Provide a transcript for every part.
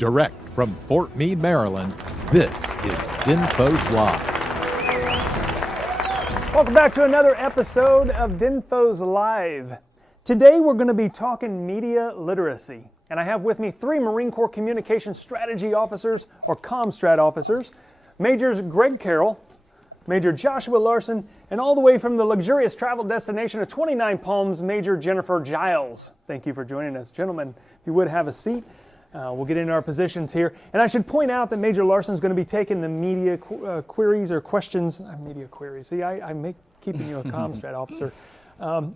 Direct from Fort Meade, Maryland, this is DINFOS Live. Welcome back to another episode of DINFOS Live. Today we're going to be talking media literacy. And I have with me 3 Marine Corps Communication Strategy Officers, or ComStrat officers, Majors Greg Carroll, Major Joshua Larson, and all the way from the luxurious travel destination of 29 Palms, Major Jennifer Giles. Thank you for joining us. Gentlemen, if you would have a seat, we'll get into our positions here. And I should point out that Major Larson is going to be taking the media queries or questions. Media queries. See, I make keeping you a ComStrat officer.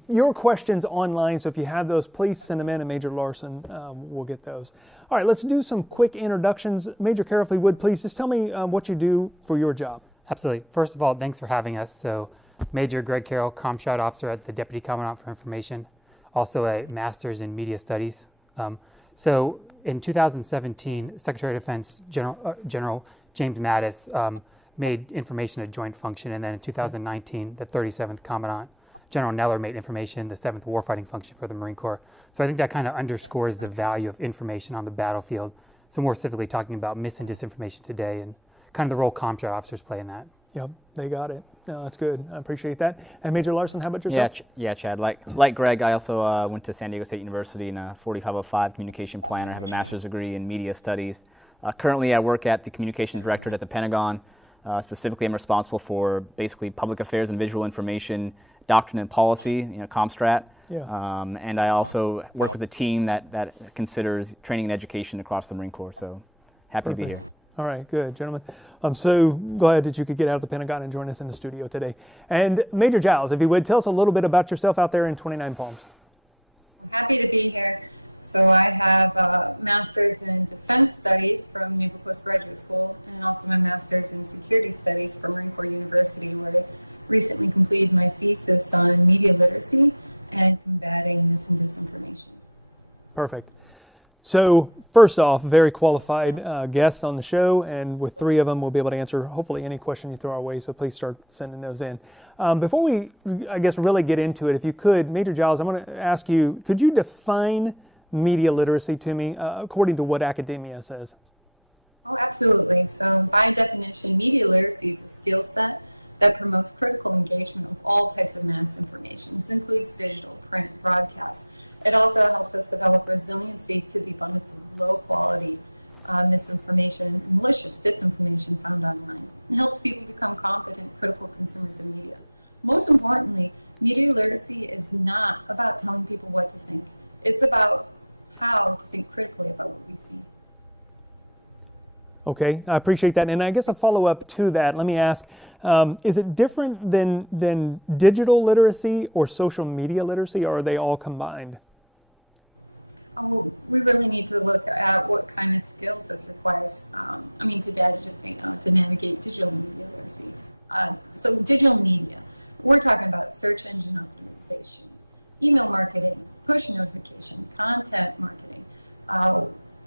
Your questions online, so if you have those, please send them in, and Major Larson will get those. All right, let's do some quick introductions. Major Carroll, if you would, please just tell me what you do for your job. Absolutely. First of all, thanks for having us. So, Major Greg Carroll, ComStrat Officer at the Deputy Commandant for Information, also a Master's in Media Studies. So, in 2017, Secretary of Defense General James Mattis made information a joint function, and then in 2019, the 37th Commandant General Neller made information the 7th warfighting function for the Marine Corps. So I think that kind of underscores the value of information on the battlefield. So more specifically talking about mis and disinformation today and kind of the role ComStrat officers play in that. Yep, they got it. No, that's good. I appreciate that. And Major Larson, how about yourself? Yeah, Chad. Like Greg, I also went to San Diego State University in a 4505 communication planner. I have a master's degree in media studies. Currently, I work at the communications directorate at the Pentagon. Specifically, I'm responsible for basically public affairs and visual information, doctrine and policy, ComStrat. Yeah. And I also work with a team that considers training and education across the Marine Corps. So happy to be here. All right, good, gentlemen. I'm so glad that you could get out of the Pentagon and join us in the studio today. And Major Giles, if you would, tell us a little bit about yourself out there in 29 Palms. I'm happy to be here. So I have a master's in defense studies from Naval Postgraduate School, and also my master's in security studies from Marine Corps University, where I recently completed my thesis on media literacy and combating mis and disinformation. Perfect. So first off, very qualified guests on the show, and with 3 of them, we'll be able to answer hopefully any question you throw our way, so please start sending those in. Before we, I guess, really get into it, if you could, Major Giles, I'm going to ask you, could you define media literacy to me according to what academia says? Oh, absolutely. So by definition, media literacy is a skill set that promotes critical engagement of all types of mass information. This includes digital, print, broadcast. It also helps us develop resiliency to the abundance of low-quality misinformation and malicious disinformation found online. It helps people become competent, critical consumers of media. Most importantly, media literacy is not about telling people what to think. It's about how to think critically about what we see. Okay, I appreciate that. And I guess a follow-up to that, let me ask, is it different than digital literacy or social media literacy, or are they all combined? Well, we really need to look at what kind of skills this requires, to navigate digital media literacy. So digital media, we're talking about search engine optimization, email marketing, push notification, content marketing,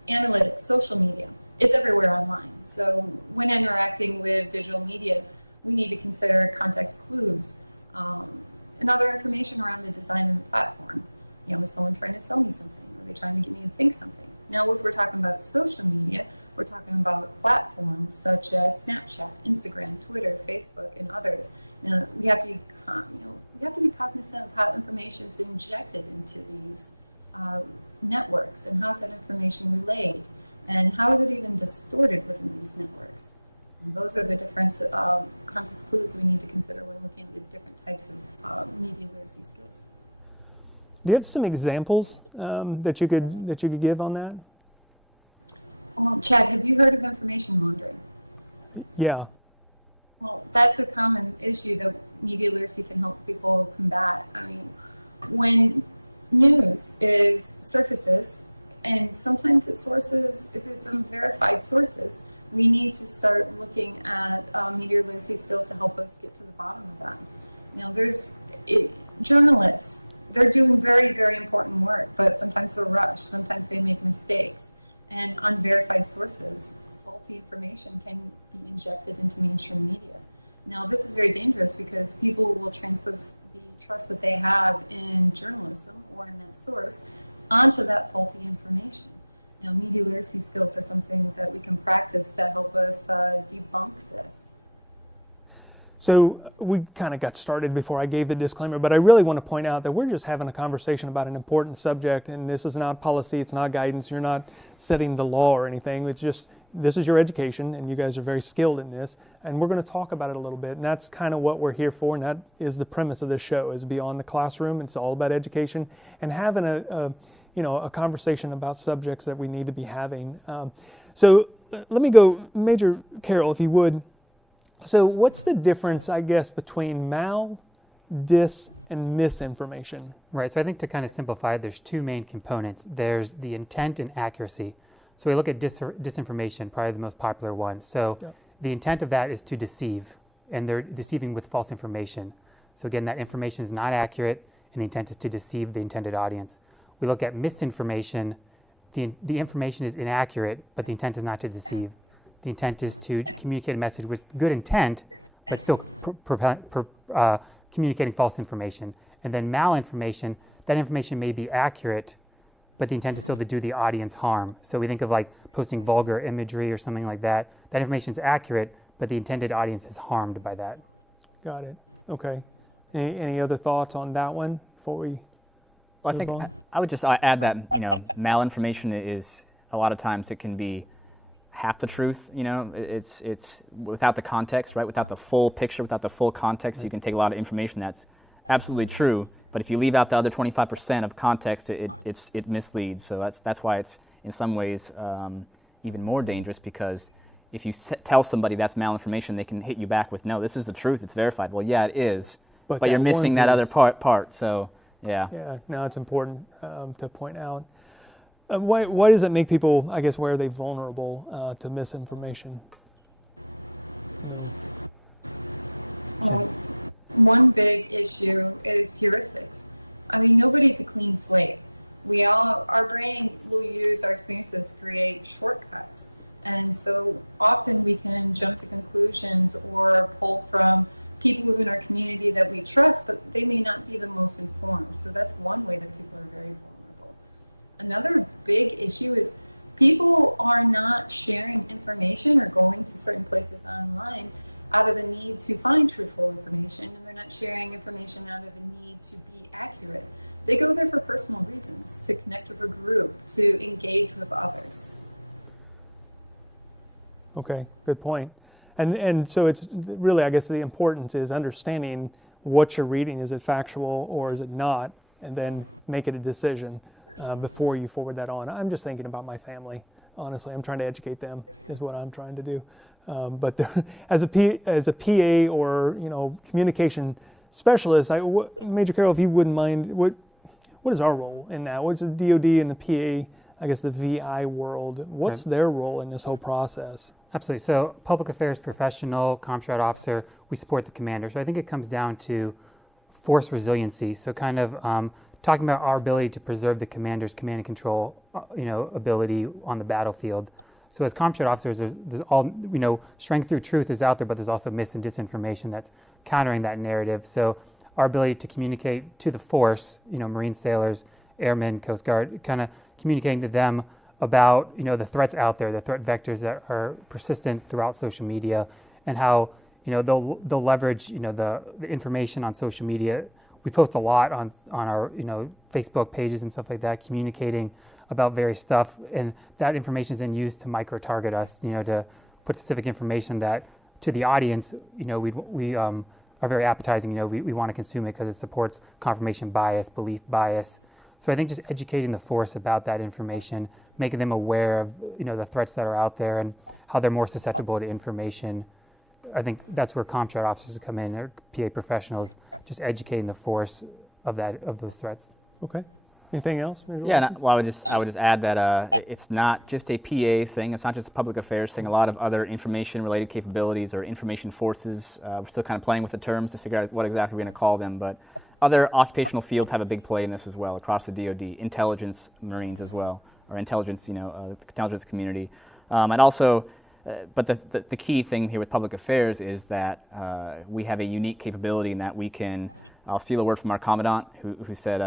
analytics, social media. It's everywhere online. So when interacting with digital media, we need to consider context clues and other information around the design of the platform. Is someone trying to sell me something? Are they trying to get me to think something? Now, if we're talking about social media, we're talking about platforms such as Snapchat, Instagram, Twitter, Facebook, and others. We have to be cognizant of how information is injected into these networks, and how's that information relayed, and how is it even distorted within these networks. And those are the different context clues we need to consider when looking at the different types of media literacy skills. Do you have some examples that you could give on that? Chad, have you heard of information laundering? Yeah. Well, that's a common issue that media literacy can help people combat. When news surfaces, and sometimes it's sources, if it's unverified sources, we need to start looking at media literacy skills to help us get to the bottom of that. Journalists, they're doing very, very important work, but sometimes they're rushed, sometimes they make mistakes, and unverified sources, faulty information can be injected into mainstream media. Now, this is very dangerous because people will transpose the trust that they have in journalism or in that source onto that faulty information. Media literacy skills are something that we can practice to help us debunk this. So we kind of got started before I gave the disclaimer, but I really want to point out that we're just having a conversation about an important subject, and this is not policy, it's not guidance, you're not setting the law or anything. It's just, this is your education, and you guys are very skilled in this, and we're going to talk about it a little bit, and that's kind of what we're here for, and that is the premise of this show, is beyond the classroom. It's all about education and having a conversation about subjects that we need to be having. So let me go, Major Carroll, if you would. So what's the difference, I guess, between dis, and misinformation? Right, so I think to kind of simplify it, there's two main components. There's the intent and accuracy. So we look at disinformation, probably the most popular one. So the intent of that is to deceive, and they're deceiving with false information. So again, that information is not accurate, and the intent is to deceive the intended audience. We look at misinformation. The information is inaccurate, but the intent is not to deceive. The intent is to communicate a message with good intent, but still communicating false information. And then malinformation, that information may be accurate, but the intent is still to do the audience harm. So we think of like posting vulgar imagery or something like that. That information is accurate, but the intended audience is harmed by that. Got it. Okay. Any other thoughts on that one before we? Well, I think I would just add that malinformation is a lot of times it can be half the truth. It's without the context, right? Without the full picture, without the full context, you can take a lot of information that's absolutely true, but if you leave out the other 25% of context, it misleads. So that's why it's in some ways even more dangerous, because if you tell somebody that's malinformation, they can hit you back with, no, this is the truth, it's verified. Well, yeah, it is, but you're missing that other part. So yeah. Yeah, no, it's important to point out. Why does it make people, I guess, why are they vulnerable to misinformation? Well, one big issue is heuristics. I mean, nobody's a clean slate. Our brain will use our experiences to create shortcuts. And so often we can jump to conclusions or pull from people within our community that we trust, but they may not be the most informed. So that's one way that people are very vulnerable. Another big issue is people are not sharing information or going to certain places online out of a need to find truthful information, and they're not sharing information out of a need to be accurate. They go there for personal reasons, to connect with a group, to engage with others. Okay, good point. And so it's really, I guess the importance is understanding what you're reading. Is it factual or is it not? And then make it a decision before you forward that on. I'm just thinking about my family. Honestly, I'm trying to educate them is what I'm trying to do. But as a PA or communication specialist, Major Carroll, if you wouldn't mind, what is our role in that? What's the DoD and the PA, I guess the VI world? What's their role in this whole process? Absolutely. So public affairs professional, Comstrat officer, we support the commander. So I think it comes down to force resiliency. So kind of talking about our ability to preserve the commander's command and control, ability on the battlefield. So as Comstrat officers, there's all, strength through truth is out there, but there's also mis and disinformation that's countering that narrative. So our ability to communicate to the force, Marine sailors, airmen, Coast Guard, kind of communicating to them about, the threats out there, the threat vectors that are persistent throughout social media, and how, they'll leverage, the information on social media. We post a lot on our, Facebook pages and stuff like that, communicating about various stuff, and that information is then used to micro-target us, to put specific information that to the audience, we are very appetizing. We want to consume it because it supports confirmation bias, belief bias. So I think just educating the force about that information, making them aware of the threats that are out there and how they're more susceptible to information. I think that's where Comstrat officers come in, or PA professionals, just educating the force of those threats. Okay. Anything else? Yeah, I would just add that it's not just a PA thing. It's not just a public affairs thing. A lot of other information-related capabilities or information forces. We're still kind of playing with the terms to figure out what exactly we're going to call them. But other occupational fields have a big play in this as well across the DoD, intelligence, Marines as well, or intelligence, the intelligence community, and also. But the key thing here with public affairs is that we have a unique capability in that we can, I'll steal a word from our commandant who said,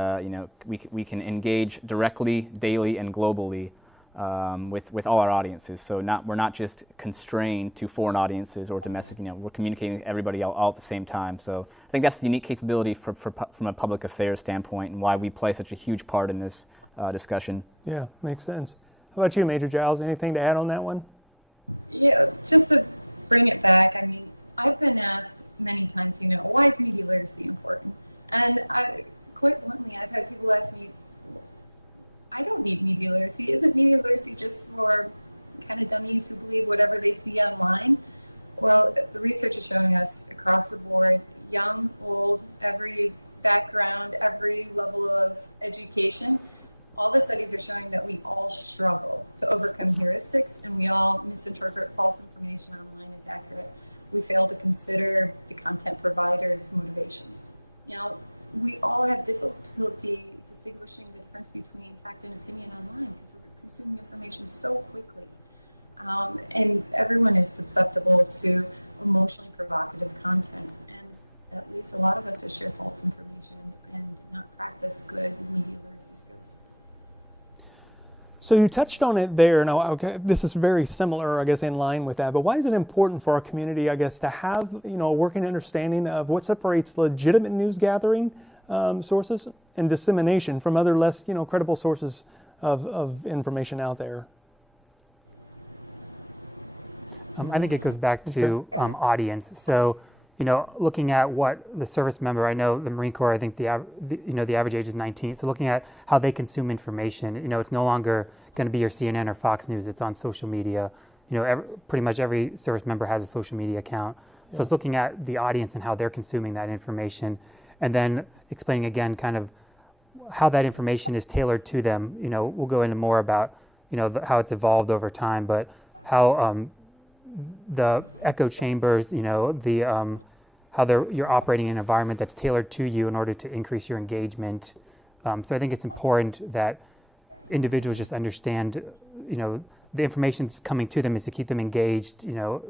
we can engage directly, daily, and globally with all our audiences. So we're not just constrained to foreign audiences or domestic. We're communicating with everybody all at the same time. So I think that's the unique capability from a public affairs standpoint, and why we play such a huge part in this discussion. Yeah, makes sense. How about you, Major Giles? Anything to add on that one? Yeah, just to bring it back, I mean, I've been asked many times, why is media literacy important? And quite bluntly, I've had people ask me, I don't need media literacy. Isn't media literacy just for kind of dummies who believe whatever they see online? Well, the research is showing us across the board, young, old, every background, every level of education, all the studies are showing that we all struggle to overcome heuristics, and we all misinterpret false information online as accurate. We fail to consider the content provider's motivations. We all have difficulty distinguishing the difference between fact and opinion online because we're consuming information so quickly. And everyone is susceptible to emotionally provocative content, and that leads a lot of us to share false information and not practice good media literacy skills. So you touched on it there. Now, okay, this is very similar, I guess, in line with that. But why is it important for our community, I guess, to have a working understanding of what separates legitimate news gathering sources and dissemination from other less, credible sources of information out there? I think it goes back to audience. So, looking at what the service member, I know the Marine Corps, I think the average age is 19. So looking at how they consume information, it's no longer going to be your CNN or Fox News. It's on social media. Pretty much every service member has a social media account. So it's looking at the audience and how they're consuming that information, and then explaining again kind of how that information is tailored to them. We'll go into more about, how it's evolved over time, but how the echo chambers, how you're operating in an environment that's tailored to you in order to increase your engagement. So I think it's important that individuals just understand, the information that's coming to them is to keep them engaged.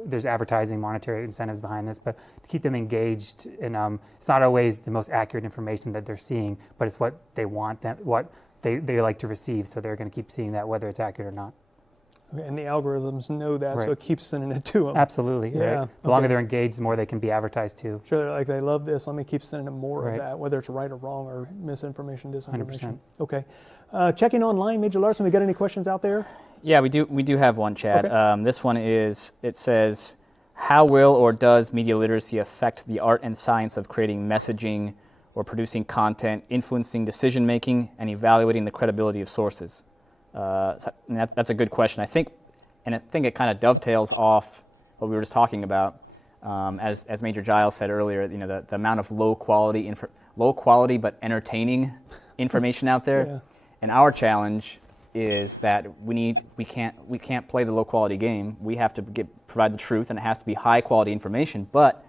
There's advertising, monetary incentives behind this, but to keep them engaged. And it's not always the most accurate information that they're seeing, but it's what they want, what they like to receive. So they're going to keep seeing that whether it's accurate or not. Okay, and the algorithms know that, right. So it keeps sending it to them. Absolutely. Yeah. Right? The longer they're engaged, the more they can be advertised to. Sure, they're like, they love this. Let me keep sending them more Right. of that, whether it's right or wrong or misinformation, disinformation. 100%. Okay. Checking online, Major Larson, we got any questions out there? Yeah, we do have one, Chad. Okay. This one it says, how will or does media literacy affect the art and science of creating messaging or producing content, influencing decision making, and evaluating the credibility of sources? That's a good question. I think it kind of dovetails off what we were just talking about. As Major Giles said earlier, the amount of low quality but entertaining information out there. Yeah. And our challenge is that we can't play the low quality game. We have to provide the truth, and it has to be high quality information, but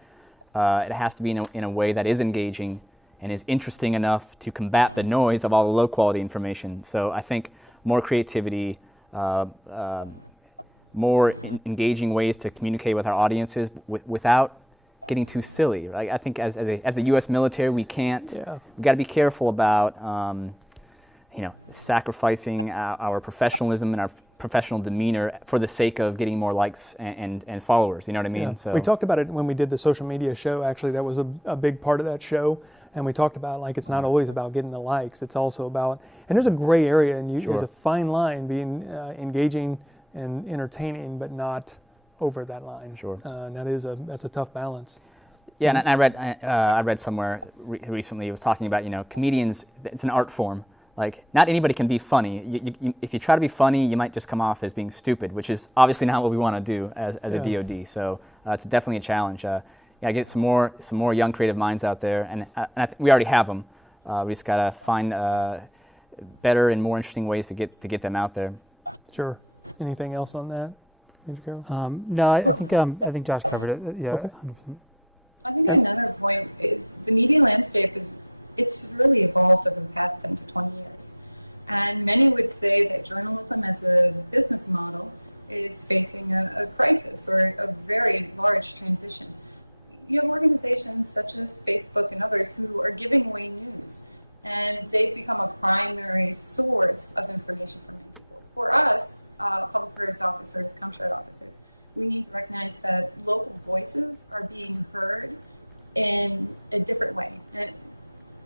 it has to be in a way that is engaging and is interesting enough to combat the noise of all the low quality information. So I think more creativity, more engaging ways to communicate with our audiences without getting too silly. Right? I think as a U.S. military, we can't. Yeah. We've got to be careful about sacrificing our professionalism and our professional demeanor for the sake of getting more likes and followers. You know what I mean? Yeah. So we talked about it when we did the social media show. Actually, that was a big part of that show. And we talked about, like, it's not always about getting the likes. It's also about, and there's a gray area, and Sure. there's a fine line being engaging and entertaining, but not over that line. Sure. And that's a toff balance. Yeah, and I read somewhere recently, it was talking about, comedians, it's an art form. Like, not anybody can be funny. If you try to be funny, you might just come off as being stupid, which is obviously not what we want to do as a DoD. So it's definitely a challenge. Get some more young creative minds out there, and I think we already have them. We just gotta find better and more interesting ways to get them out there. Sure. Anything else on that, Major Carroll? No, I think Josh covered it. Yeah. Okay. 100%. I think another point is the media landscape it's really evolved over the past 10 to 20 years. And many would say that journalism as a business model is facing a crisis or a very large transition. You have organizations such as Facebook and others who are giving away news, and they've become a primary source of information for many people. for us, public affairs officers, ComStrat officers, we need to recognize that local voices are being heard in a different way. And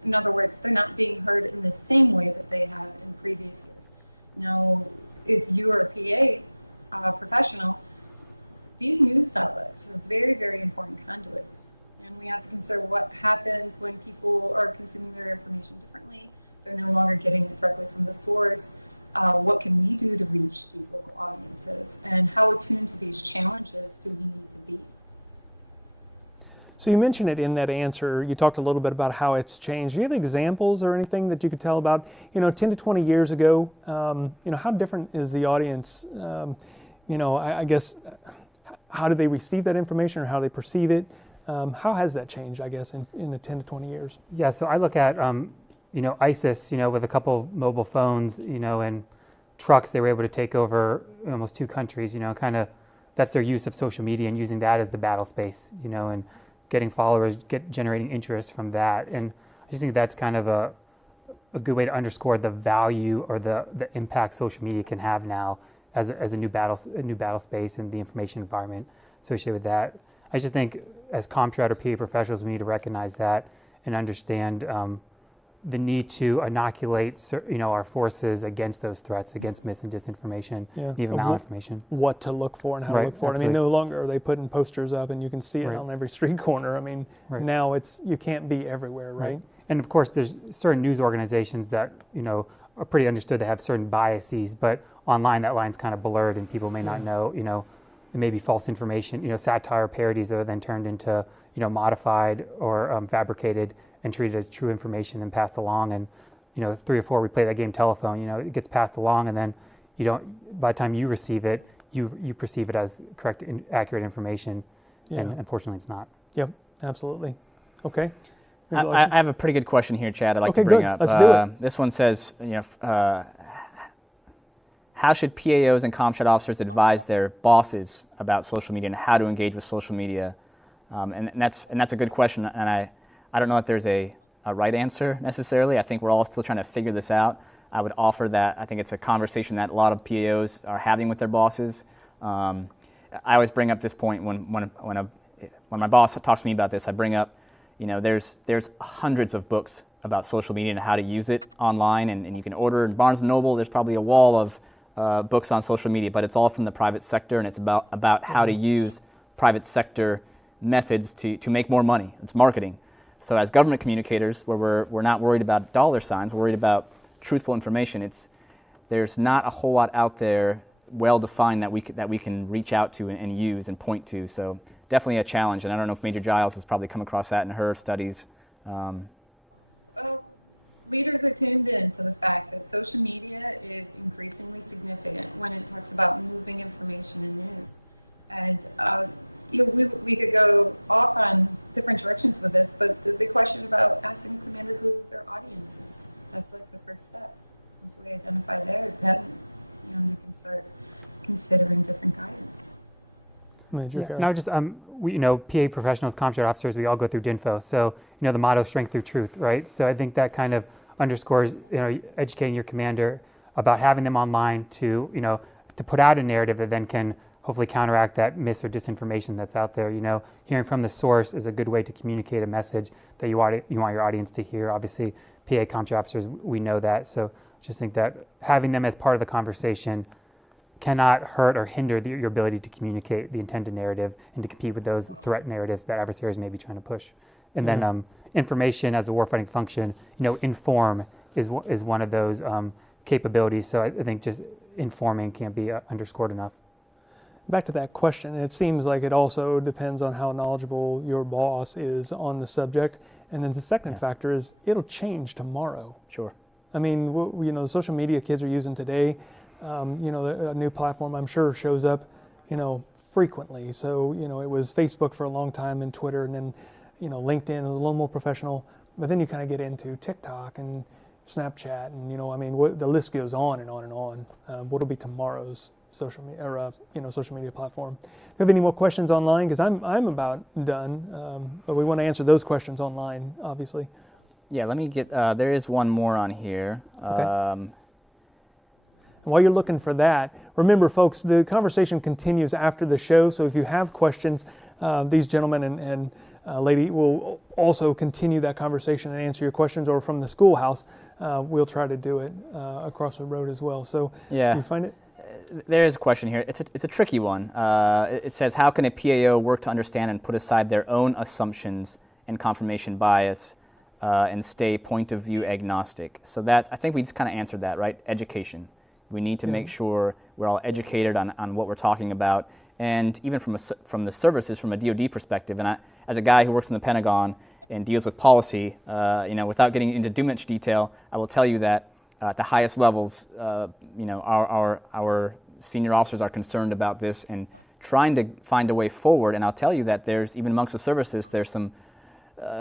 in other words, they're not being heard in the same way that they have in previous years. Now, if you are a PA professional, these news outlets are very, very important conduits. And we have to consider what happens when people are consuming their information differently. They're no longer getting it directly from the source. What can we do to reach these local audiences? And how attuned to these challenges do we need to be? So you mentioned it in that answer. You talked a little bit about how it's changed. Do you have examples or anything that you could tell about, 10 to 20 years ago? How different is the audience? I guess, how do they receive that information or how they perceive it? How has that changed, I guess, in the 10 to 20 years? Yeah, so I look at, ISIS, with a couple of mobile phones, and trucks, they were able to take over almost 2 countries, that's their use of social media and using that as the battle space, and getting followers, generating interest from that. And I just think that's kind of a good way to underscore the value or the impact social media can have now as a new battle space and the information environment associated with that. I just think as ComStrat or PA professionals, we need to recognize that and understand the need to inoculate, our forces against those threats, against mis and disinformation, even malinformation. What to look for and how to look for it. I mean, no longer are they putting posters up and you can see it on every street corner. I mean, now you can't be everywhere, right? And of course, there's certain news organizations that, are pretty understood to have certain biases, but online that line's kind of blurred and people may not know, it may be false information, satire parodies that are then turned into, modified or fabricated and treated as true information and passed along. And 3 or 4, we play that game telephone. It gets passed along, and then by the time you receive it, you perceive it as correct, accurate information, and unfortunately, it's not. Yep, absolutely. Okay. I have a pretty good question here, Chad. I'd like to bring up. Let's do it. This one says, how should PAOs and ComStrat officers advise their bosses about social media and how to engage with social media? And that's a good question, and I don't know if there's a right answer necessarily. I think we're all still trying to figure this out. I would offer that I think it's a conversation that a lot of PAOs are having with their bosses. I always bring up this point when my boss talks to me about this. I bring up, there's hundreds of books about social media and how to use it online, and you can order in Barnes & Noble. There's probably a wall of books on social media, but it's all from the private sector, and it's about how to use private sector methods to make more money. It's marketing. So as government communicators, where we're not worried about dollar signs, we're worried about truthful information. There's not a whole lot out there well defined that we can reach out to and use and point to. So definitely a challenge, and I don't know if Major Giles has probably come across that in her studies. Well, leaders are tuned in to the fact that social media is increasingly significant when it talks about moving information and news. And we could go off on different directions with this, but the big question about asking the commander who their audience is, that's like the first step. Once we identify there, then you can start considering different guidance. Now just PA professionals, ComStrat officers, we all go through DINFOS. So the motto, strength through truth, right? So I think that kind of underscores educating your commander about having them online to to put out a narrative that then can hopefully counteract that mis or disinformation that's out there. Hearing from the source is a good way to communicate a message that you want your audience to hear. Obviously, PA ComStrat officers, we know that. So just think that having them as part of the conversation cannot hurt or hinder your ability to communicate the intended narrative and to compete with those threat narratives that adversaries may be trying to push. And then information as a warfighting function, inform is one of those capabilities. So I think just informing can't be underscored enough. Back to that question, it seems like it also depends on how knowledgeable your boss is on the subject. And then the second factor is it'll change tomorrow. Sure. I mean, the social media kids are using today, a new platform I'm sure shows up, frequently. So, it was Facebook for a long time and Twitter, and then, LinkedIn is a little more professional. But then you kind of get into TikTok and Snapchat, and the list goes on and on and on. What'll be tomorrow's social media or social media platform? Do you have any more questions online? Because I'm about done, but we want to answer those questions online, obviously. Yeah, let me get. There is one more on here. Okay. And while you're looking for that, remember, folks, the conversation continues after the show. So if you have questions, these gentlemen and lady will also continue that conversation and answer your questions, or from the schoolhouse, we'll try to do it across the road as well. So Yeah. you find it? There is a question here. It's a tricky one. It says, how can a PAO work to understand and put aside their own assumptions and confirmation bias and stay point of view agnostic? So that's, I think we just kind of answered that, right? Education. We need to make sure we're all educated on what we're talking about. And even from the services, from a DoD perspective, and as a guy who works in the Pentagon and deals with policy, without getting into too much detail, I will tell you that at the highest levels, our senior officers are concerned about this and trying to find a way forward. And I'll tell you that there's, even amongst the services, there's some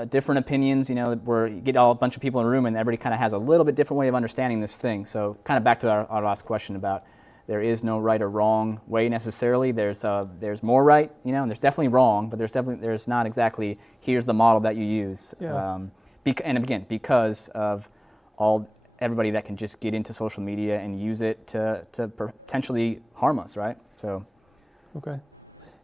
different opinions, where you get a bunch of people in a room and everybody kind of has a little bit different way of understanding this thing. So kind of back to our last question about there is no right or wrong way necessarily. There's more right, and there's definitely wrong, but there's not exactly here's the model that you use. Yeah. And again, because of everybody that can just get into social media and use it to potentially harm us, right? So. Okay.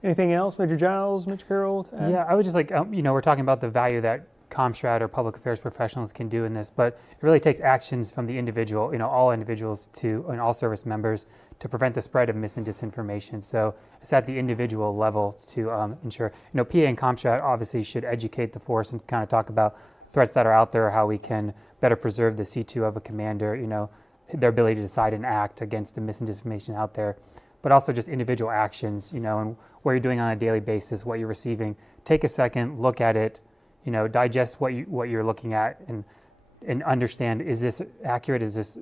Anything else, Major Giles, Major Carroll? Yeah, I would just like, we're talking about the value that ComStrat or public affairs professionals can do in this, but it really takes actions from the individual, all individuals and all service members to prevent the spread of mis and disinformation. So it's at the individual level to ensure, PA and ComStrat obviously should educate the force and kind of talk about threats that are out there, how we can better preserve the C2 of a commander, their ability to decide and act against the mis and disinformation out there, but also just individual actions, and what you're doing on a daily basis, what you're receiving. Take a second, look at it, digest what you're looking at, and understand, is this accurate? Is this,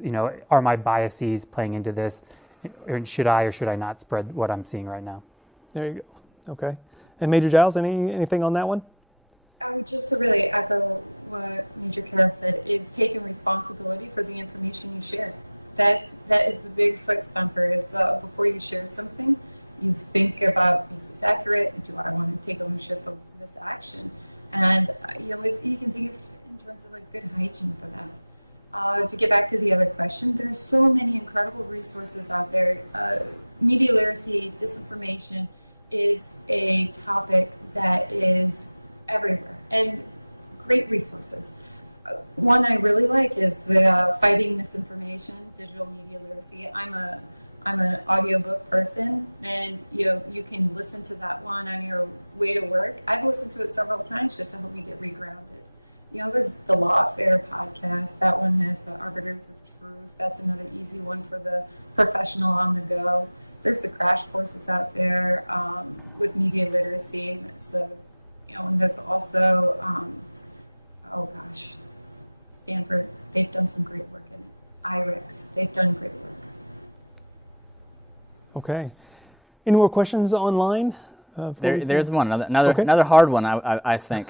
are my biases playing into this? Or should I or should I not spread what I'm seeing right now? There you go. Okay. And Major Giles, anything on that one? I would just really echo what Major Carroll said, is taking responsibility for the information you share. That is the big foot stumper, is before you share something, you think about, is this accurate? Do I want to take ownership of this action? And you can think of it in terms of like good hygiene for that. To get back to the other question, there's so many incredible resources out there. Media literacy, disinformation is a topic that is everywhere, and great resources. One I really like is the Fighting Misinformation, Digital Media Literacy. I'm an audiobook person, and you can listen to that one on your way to work. I've listened to it several times just to help me get regrounded. There's the Lawfare podcast. That one has the Arbiters of Truth. That's another easy one for the professional on the go. There's the crash courses out there with media literacy. And there's also, Stanford, they've done some great work in it. IREX, they've done great work. Okay. Any more questions online? There's one, another hard one, I think.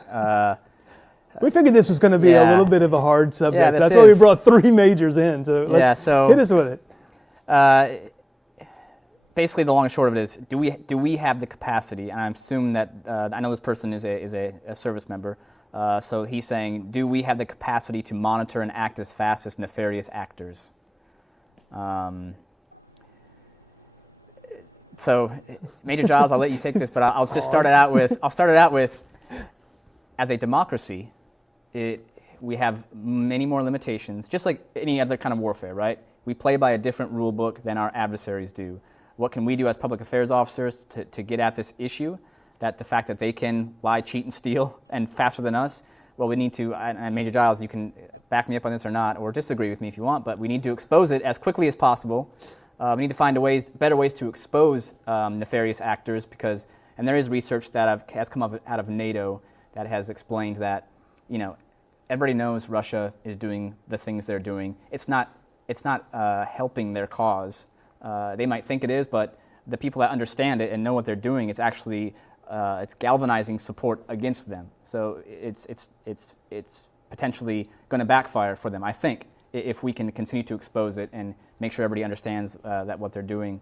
We figured this was going to be a little bit of a hard subject. Yeah, That's why we brought three majors in. So let's hit us with it. Basically, the long and short of it is, do we have the capacity? And I assume that I know this person is a service member. So he's saying, do we have the capacity to monitor and act as fast as nefarious actors? So, Major Giles, I'll let you take this, but I'll just start it out with, as a democracy, we have many more limitations, just like any other kind of warfare, right? We play by a different rule book than our adversaries do. What can we do as public affairs officers to get at this issue? That the fact that they can lie, cheat, and steal, and faster than us? Well, we need to, and Major Giles, you can back me up on this or not, or disagree with me if you want, but we need to expose it as quickly as possible. We need to find better ways to expose nefarious actors, and there is research that has come up out of NATO that has explained that, everybody knows Russia is doing the things they're doing. It's not helping their cause. They might think it is, but the people that understand it and know what they're doing, it's actually it's galvanizing support against them. So it's potentially going to backfire for them, I think, if we can continue to expose it and make sure everybody understands that what they're doing,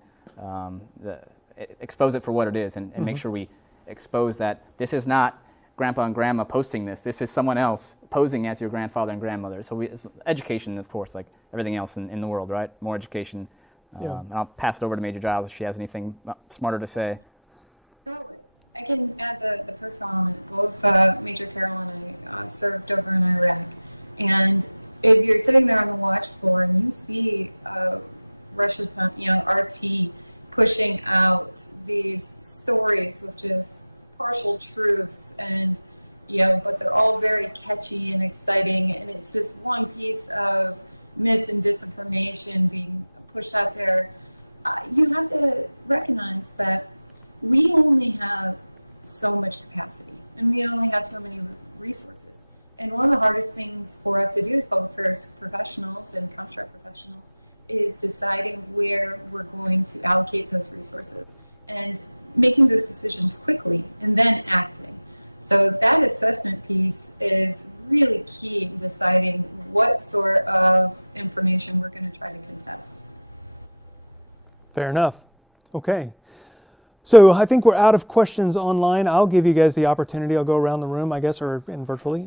expose it for what it is, and make sure we expose that this is not grandpa and grandma posting this. This is someone else posing as your grandfather and grandmother. So it's education, of course, like everything else in the world, right? More education And I'll pass it over to Major Giles if she has anything smarter to say. No, I can add the personal element. Both Major Carroll and I served over in Iraq. And as you're sitting there on the watch floor and you see Russia, RT pushing out these stories with just partial truths and, but they're all very catchy and exciting. And it's just one piece of mis and disinformation being pushed out there. You have to recognize that we only have so much capacity and we only have so many resources. And one of the hardest things for us to do as public affairs professionals and construct professionals is deciding where we're going to allocate those resources and making those decisions quickly and then acting. So that assessment piece is really key in deciding what sort of information we're going to try to contest. Fair enough. Okay. So I think we're out of questions online. I'll give you guys the opportunity. I'll go around the room, I guess, or virtually.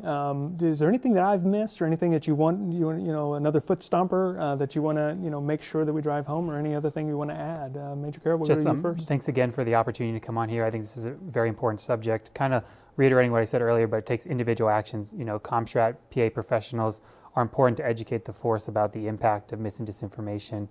Is there anything that I've missed, or anything that you want, another foot stomper that you want to, make sure that we drive home, or any other thing you want to add? Major Carroll, we'll go to you first. Thanks again for the opportunity to come on here. I think this is a very important subject. Kind of reiterating what I said earlier, but it takes individual actions. Comstrat, PA professionals are important to educate the force about the impact of mis and disinformation,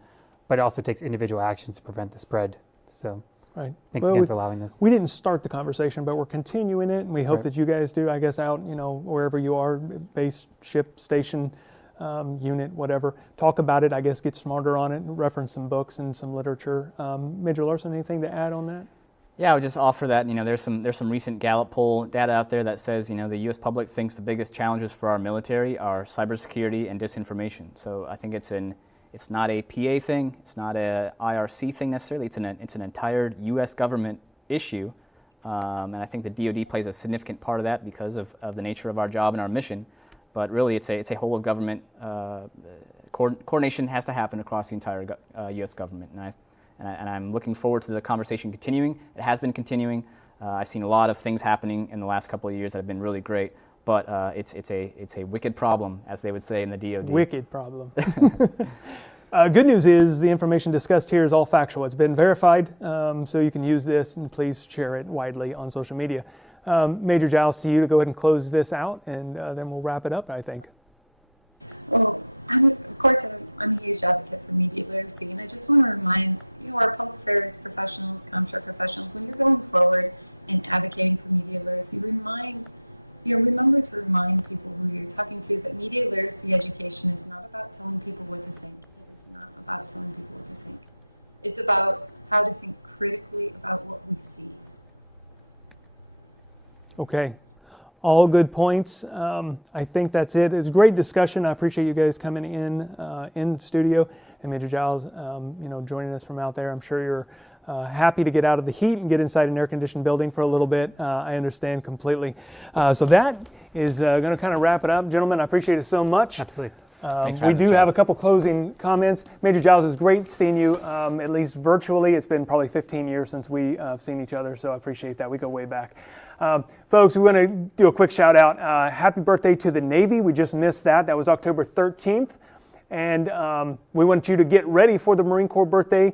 but it also takes individual actions to prevent the spread. So. Right. Thanks again for allowing this. We didn't start the conversation, but we're continuing it, and we hope that you guys do, I guess, out, wherever you are, base, ship, station, unit, whatever. Talk about it, I guess, get smarter on it, reference some books and some literature. Major Larson, anything to add on that? Yeah, I would just offer that, there's some recent Gallup poll data out there that says, the U.S. public thinks the biggest challenges for our military are cybersecurity and disinformation. So I think it's not a PA thing, it's not a IRC thing necessarily, it's an entire U.S. government issue, and I think the DoD plays a significant part of that because of the nature of our job and our mission, but really it's a whole of government, coordination has to happen across the entire U.S. government, and I'm looking forward to the conversation continuing. It has been continuing. I've seen a lot of things happening in the last couple of years that have been really great, but it's a wicked problem, as they would say in the DoD. Wicked problem. Good news is the information discussed here is all factual. It's been verified, so you can use this, and please share it widely on social media. Major Giles, to you to go ahead and close this out, and then we'll wrap it up, I think. Well, I'm a huge advocate for media literacy, and I just want to remind our public affairs professionals, construct professionals, when you're going forward and advocating for media literacy, remember to remind people who you're talking to that media literacy education is not about telling people what to think. It is not about telling people what to think. It's about how to think critically about what we see. Okay. All good points. I think that's it. It's a great discussion. I appreciate you guys coming in studio, and Major Giles, joining us from out there. I'm sure you're happy to get out of the heat and get inside an air-conditioned building for a little bit. I understand completely. So that is going to kind of wrap it up. Gentlemen, I appreciate it so much. Absolutely. We do have a couple closing comments. Major Giles, it's great seeing you, at least virtually. It's been probably 15 years since we've seen each other, so I appreciate that. We go way back. Folks, we want to do a quick shout out. Happy birthday to the Navy. We just missed that. That was October 13th. And we want you to get ready for the Marine Corps birthday,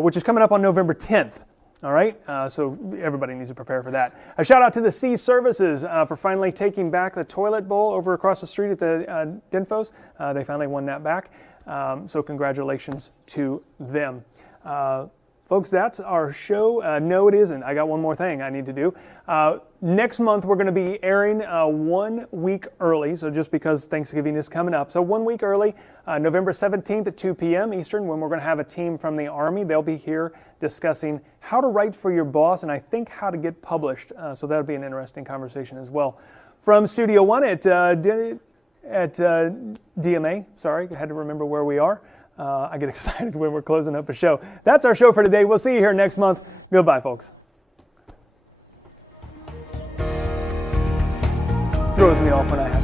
which is coming up on November 10th. All right, so everybody needs to prepare for that. A shout out to the Sea Services for finally taking back the toilet bowl over across the street at the DINFOS. They finally won that back, so congratulations to them. Folks, that's our show. No, it isn't. I got one more thing I need to do. Next month, we're going to be airing 1 week early, so just because Thanksgiving is coming up. So 1 week early, November 17th at 2 p.m. Eastern, when we're going to have a team from the Army. They'll be here discussing how to write for your boss, and I think how to get published. So that'll be an interesting conversation as well. From Studio One at DMA, sorry, I had to remember where we are. I get excited when we're closing up a show. That's our show for today. We'll see you here next month. Goodbye, folks. Throws me off when I have